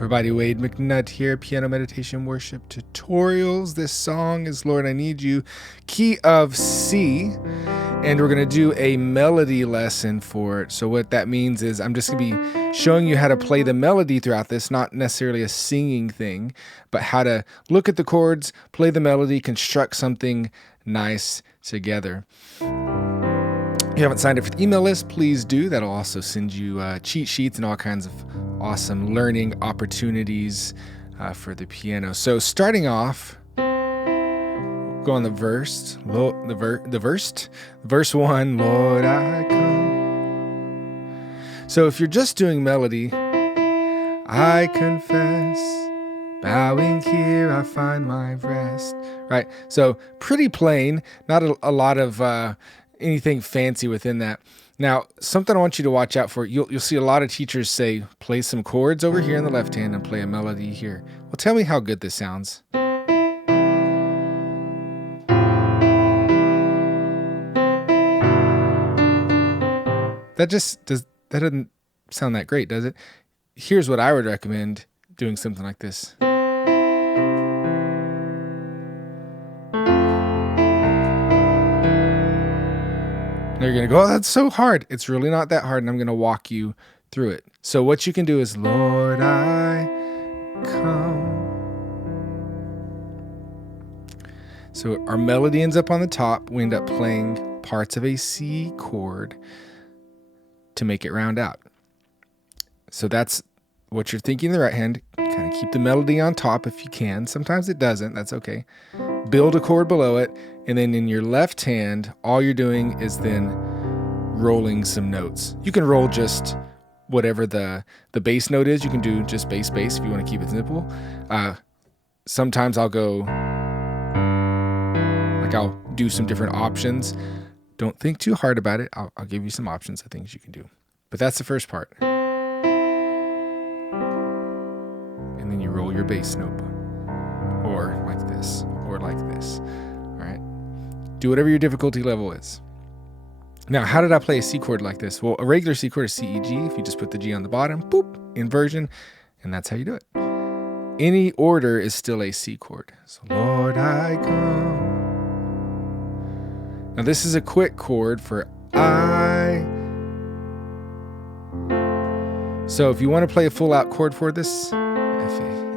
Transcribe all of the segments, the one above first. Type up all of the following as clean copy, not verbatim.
Everybody, Wade McNutt here, Piano Meditation Worship Tutorials. This song is Lord, I Need You, key of C, and we're going to do a melody lesson for it. So what that means is I'm just going to be showing you how to play the melody throughout this, not necessarily a singing thing, but how to look at the chords, play the melody, construct something nice together. If you haven't signed up for the email list, please do. That'll also send you cheat sheets and all kinds of awesome learning opportunities for the piano. So starting off, go on the verse, verse 1, Lord, I come. So if you're just doing melody, I confess, bowing here I find my rest, right? So pretty plain, not a lot of anything fancy within that. Now, something I want you to watch out for, you'll see a lot of teachers say, play some chords over here in the left hand and play a melody here. Well, tell me how good this sounds. That doesn't sound that great, does it? Here's what I would recommend doing something like this. Now you're going to go, oh, that's so hard. It's really not that hard, and I'm going to walk you through it. So what you can do is, Lord, I come. So our melody ends up on the top. We end up playing parts of a C chord to make it round out. So that's what you're thinking in the right hand. Kind of keep the melody on top if you can. Sometimes it doesn't. That's okay. Build a chord below it. And then in your left hand, all you're doing is then rolling some notes. You can roll just whatever the bass note is. You can do just bass if you want to keep it simple. Sometimes I'll go, I'll do some different options. Don't think too hard about it. I'll give you some options of things you can do. But that's the first part. And then you roll your bass note. Or like this, or like this. All right. Do whatever your difficulty level is. Now, how did I play a C chord like this? Well, a regular C chord is C, E, G. If you just put the G on the bottom, boop, inversion, and that's how you do it. Any order is still a C chord. So, Lord, I come. Now, this is a quick chord for I. So, if you want to play a full out chord for this,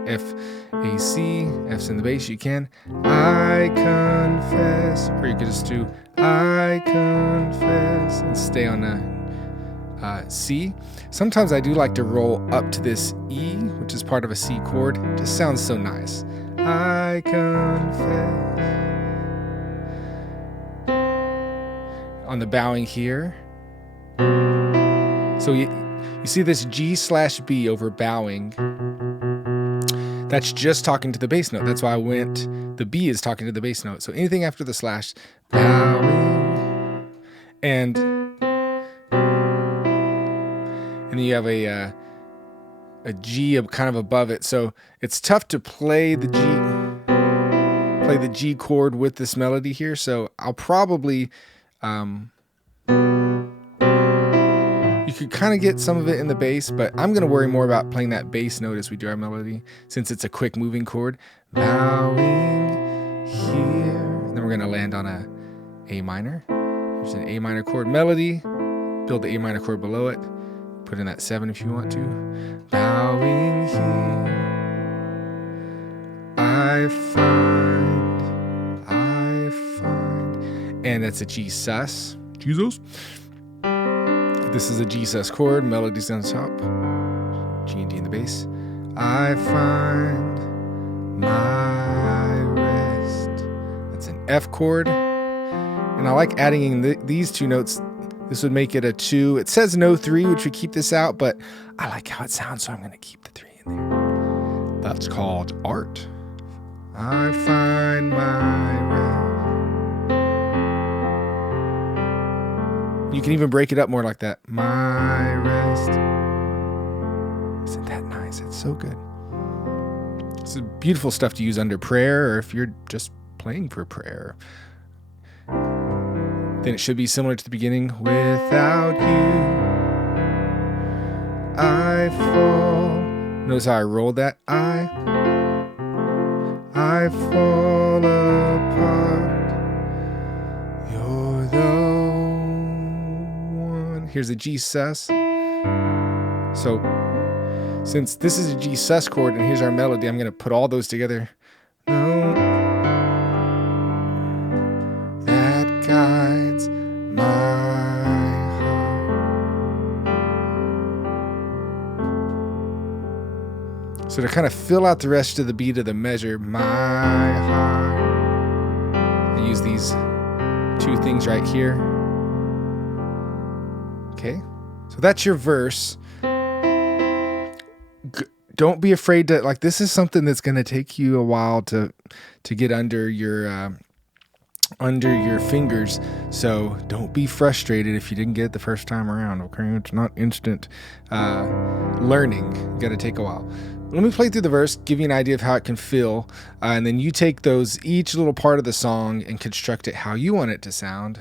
F, A, C, F's in the bass, you can. I confess, or you could just do I confess and stay on a C. Sometimes I do like to roll up to this E, which is part of a C chord. It just sounds so nice. I confess. On the bowing here. So you see this G/B over bowing. That's just talking to the bass note. That's why the B is talking to the bass note. So anything after the slash, bowing, and then you have a G kind of above it. So it's tough to play the G chord with this melody here. So I'll probably, you could kind of get some of it in the bass, but I'm going to worry more about playing that bass note as we do our melody, since it's a quick moving chord. Bowing here. And then we're going to land on a A minor. Here's an A minor chord melody. Build the A minor chord below it. Put in that 7 if you want to. Bowing here. I find. And that's a Gsus. Jesus. This is a Gsus chord, melody's on top, G and D in the bass. I find my rest. That's an F chord. And I like adding in these two notes. This would make it a 2. It says no 3, which would keep this out, but I like how it sounds, so I'm going to keep the 3 in there. That's called art. I find my rest. You can even break it up more like that. My rest. Isn't that nice? It's so good. This is beautiful stuff to use under prayer, or if you're just playing for prayer. Then it should be similar to the beginning. Without you, I fall Notice how I rolled that. I fall apart. You're the one. Here's a G sus. So since this is a G sus chord and here's our melody, I'm going to put all those together. No, that guides my heart. So to kind of fill out the rest of the beat of the measure, my heart, I use these two things right here. Okay, so that's your verse. Don't be afraid to, like, this is something that's going to take you a while to get under your fingers. So don't be frustrated if you didn't get it the first time around. Okay, it's not instant learning. You got to take a while. Let me play through the verse, give you an idea of how it can feel, and then you take those, each little part of the song, and construct it how you want it to sound.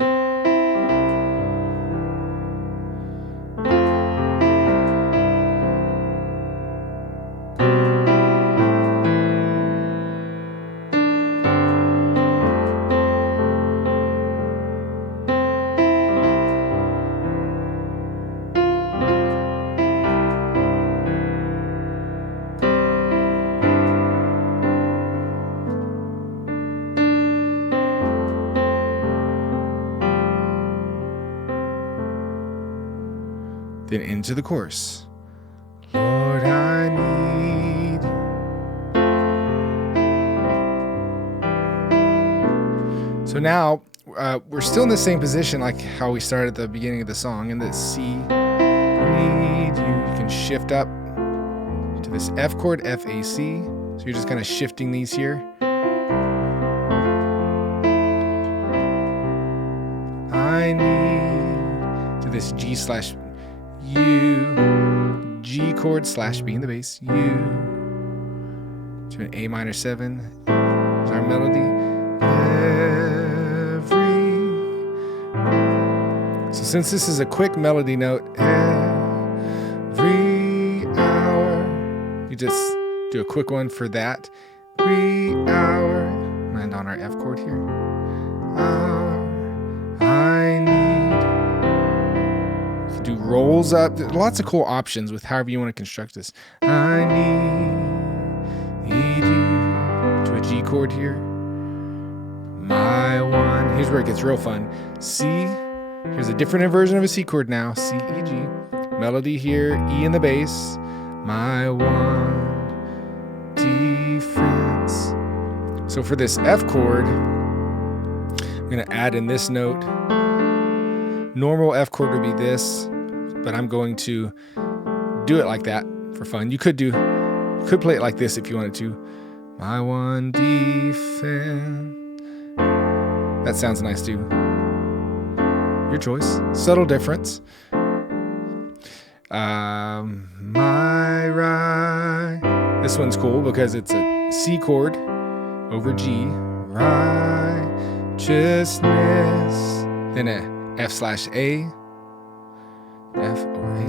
Then into the chorus. Lord, I need. So now we're still in the same position like how we started at the beginning of the song. In this C, need you. You can shift up to this F chord, F A C. So you're just kind of shifting these here. I need to this G slash U, G chord slash B in the bass, U, to an A minor 7, is our melody, so since this is a quick melody note, every hour, you just do a quick one for that, every hour, land on our F chord here, I need, do rolls up, lots of cool options with however you want to construct this. I need you to a G chord here. My one, here's where it gets real fun. C, here's a different version of a C chord now. C, E, G. Melody here, E in the bass. My one, D, fense. So for this F chord, I'm going to add in this note. Normal F chord would be this, but I'm going to do it like that for fun. You could play it like this if you wanted to. My one D fense. That sounds nice too. Your choice. Subtle difference. My right. This one's cool because it's a C chord over G. Righteousness. Then a F slash A, F or A.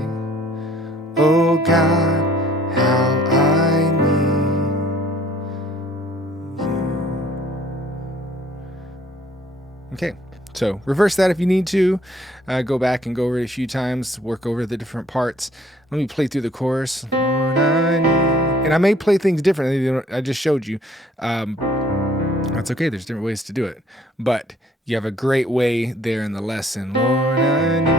Oh God, how I need you. Okay, so reverse that if you need to. Go back and go over it a few times, work over the different parts. Let me play through the chorus. Lord, I need. And I may play things differently than I just showed you. That's okay, there's different ways to do it. But you have a great way there in the lesson. Lord, I need.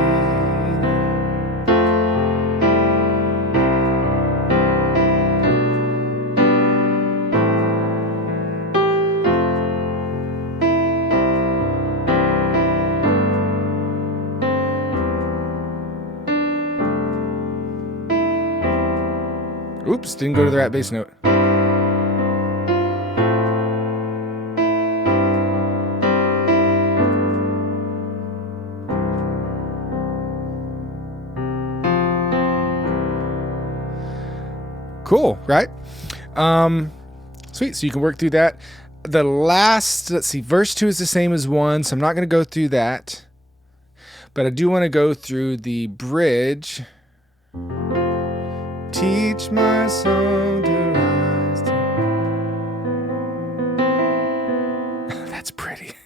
Oops, didn't go to the right bass note. Cool, right? Sweet, so you can work through that. The last, let's see, verse 2 is the same as 1, so I'm not going to go through that. But I do want to go through the bridge. Teach my song to rise to... That's pretty.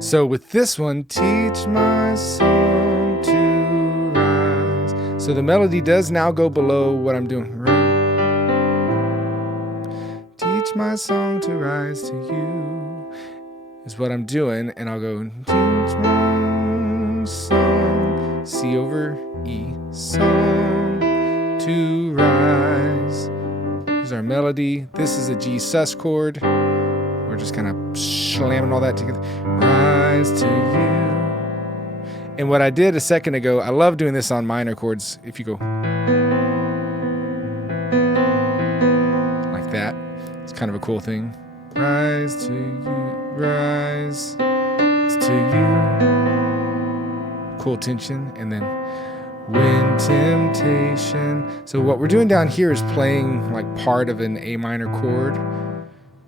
So with this one, teach my song to rise. So the melody does now go below what I'm doing. Teach my song to rise to you is what I'm doing. And I'll go, teach my song, C over E, song to rise. Here's our melody. This is a Gsus chord. We're just kind of slamming all that together. Rise to you. And what I did a second ago, I love doing this on minor chords. If you go like that, it's kind of a cool thing. Rise to you, rise to you. Cool tension. And then when temptation. So what we're doing down here is playing like part of an A minor chord.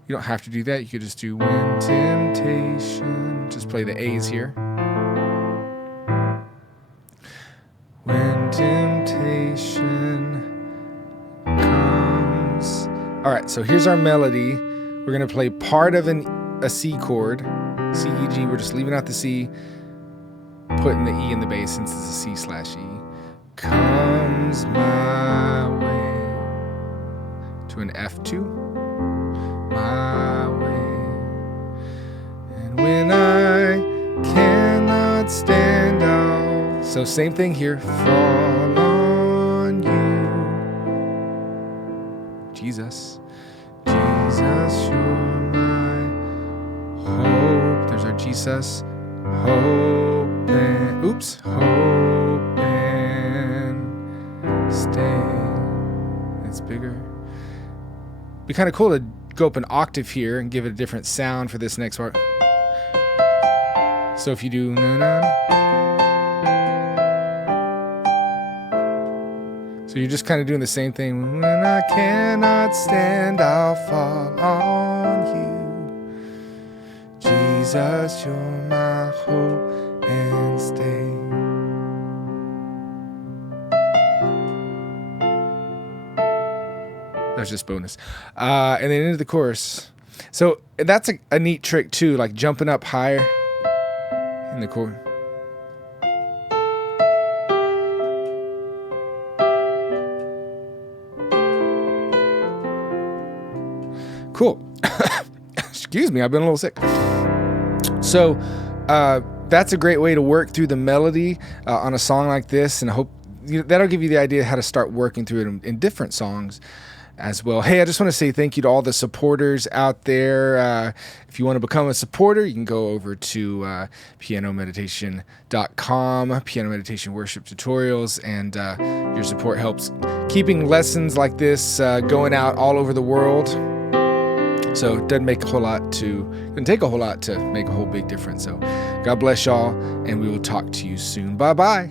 You don't have to do that. You could just do when temptation. Just play the A's here. When temptation comes. All right, so here's our melody. We're going to play part of a C chord, C, E, G. We're just leaving out the C, putting the E in the bass since it's a C/E. Comes my way to an F2. My way. And when I cannot stand out. So same thing here. Fall on you. Jesus. Jesus, you're my hope. There's our Jesus. Hope and, oops. Hope and stay. It's bigger. Be kind of cool to go up an octave here and give it a different sound for this next part. So if you do na na na, so you're just kind of doing the same thing. When I cannot stand, I'll fall on you. Jesus, you're my hope and stay. That's just bonus. And then into the chorus. So that's a neat trick too, like jumping up higher in the chord. Cool. Excuse me, I've been a little sick. So that's a great way to work through the melody on a song like this, and I hope that'll give you the idea how to start working through it in different songs as well. Hey, I just want to say thank you to all the supporters out there. If you want to become a supporter, you can go over to pianomeditation.com, Piano Meditation Worship Tutorials, and your support helps keeping lessons like this going out all over the world. So it doesn't take a whole lot to make a whole big difference. So God bless y'all, and we will talk to you soon. Bye-bye.